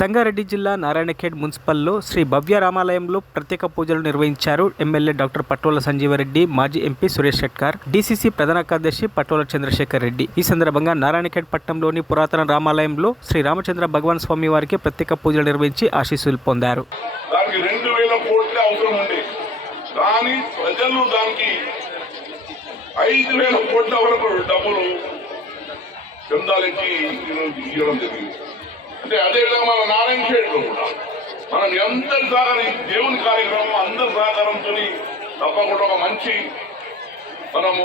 సంగారెడ్డి జిల్లా నారాయణఖేడ్ మున్సిపల్లో శ్రీ భవ్య రామాలయంలో ప్రత్యేక పూజలు నిర్వహించారు. ఎమ్మెల్యే డాక్టర్ పట్టోల సంజీవరెడ్డి, మాజీ ఎంపీ సురేష్ షెట్కార్, డీసీసీ ప్రధాన కార్యదర్శి పట్టోల చంద్రశేఖర్ రెడ్డి. ఈ సందర్భంగా నారాయణఖేడ్ పట్టణంలోని పురాతన రామాలయంలో శ్రీ రామచంద్ర భగవాన్ స్వామి వారికి ప్రత్యేక పూజలు నిర్వహించి ఆశీస్సులు పొందారు. అంటే అదేవిధంగా మన నారాయణఖేడ్లో కూడా మనం అందరి సహకారం, దేవుని కార్యక్రమం అందరి సహకారంతో తప్పకుండా ఒక మంచి మనము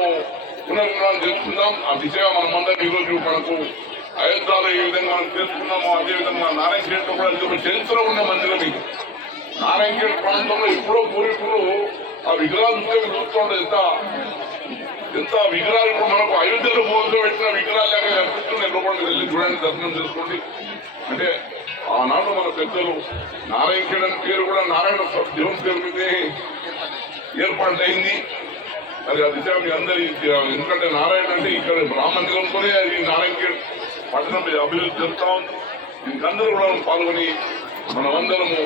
పునర్నిర్మాణం చేసుకుందాం. ఆ దిశగా మనమందరం ఈరోజు మనకు అయోధ్యలో ఏ విధంగా మనం చేసుకున్నామో అదేవిధంగా నారాయణఖేడ్లో కూడా ఇది ఒక చరిత్ర ఉన్న మందిరం. ఇది నారాయణఖేడ్ ప్రాంతంలో ఎప్పుడో పూర్వీకులు ఆ విగ్రహాలు చూస్తుంటే ఎంత విగ్రహాలు ఇప్పుడు మనకు అయోధ్యలో మోసలో పెట్టిన విగ్రహాలు లాగా కనిపిస్తున్నాయి. లోపలికి వెళ్ళి చూడండి, దర్శనం చేసుకోండి. అంటే ఆనాడు మన పెద్దలు నారాయణఖేడ్ అనే పేరు కూడా నారాయణ దేవుని పేరు మీదే ఏర్పాటైంది. మరి ఆ దిశ మీ అందరి, ఎందుకంటే నారాయణ అంటే ఇక్కడ రామమందిరంతోనే ఈ నారాయణఖేడ్ పట్టణం అభివృద్ధి జరుగుతూ ఉంది. దీనికందరూ కూడా పాల్గొని మనమందరము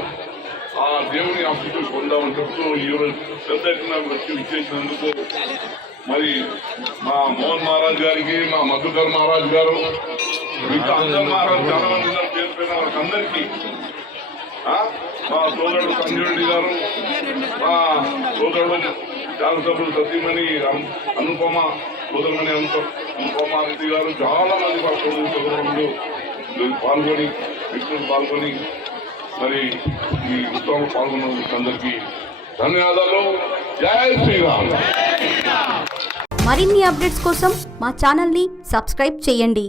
ఆ దేవుని ఆశీస్సులు పొందామని చెప్తూ ఈరోజు పెద్ద ఎత్తున వచ్చి ఇచ్చేసినందుకు మరి మా మోహన్ మహారాజ్ గారికి, మా మధుకర్ మహారాజ్ గారు, ఇంకా అందరు మహారాజ్ చాలా మంది పేరు పైన వాళ్ళకందరికీ, మా సోదరుడు సంజయ్ రెడ్డి గారు, మా సోదరుడు శాసనసభ్యులు సతీమణి అనుపమ, సోదరుమణి అనుపమారెడ్డి గారు, చాలా మంది మా సోదరులు పాల్గొని, వ్యక్తులు పాల్గొని మరి ఈ ఉత్సవంలో పాల్గొన్న అందరికీ ధన్యవాదాలు. జై శ్రీరామ్. మరిన్ని అప్డేట్స్ కోసం మా ఛానల్ని సబ్స్క్రైబ్ చేయండి.